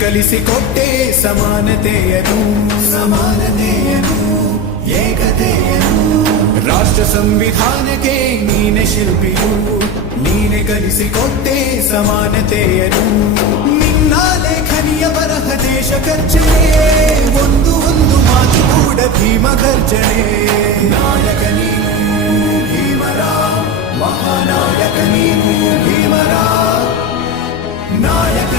ಕಲಿಸಿಕೊಟ್ಟೆ ಸಮಾನತೆಯನು ಏಕತೆಯನು ರಾಷ್ಟ್ರ ಸಂವಿಧಾನಕ್ಕೆ ನೀನೆ ಶಿಲ್ಪಿಯು ನೀನೆ ಕಲಿಸಿಕೊಟ್ಟೆ ಸಮಾನತೆಯನು ನಿನ್ನ ಲೇಖನಿಯ ಬರಹ ದೇಶ ಖರ್ಚನೆ ಒಂದು ಮಾತು ಕೂಡ ಭೀಮ ಗರ್ಜನೆ ನಾಯಕ ನೀನು ಭೀಮರ ಮಹಾನಾಯಕ ನೀನು ಭೀಮರ ನಾಯಕ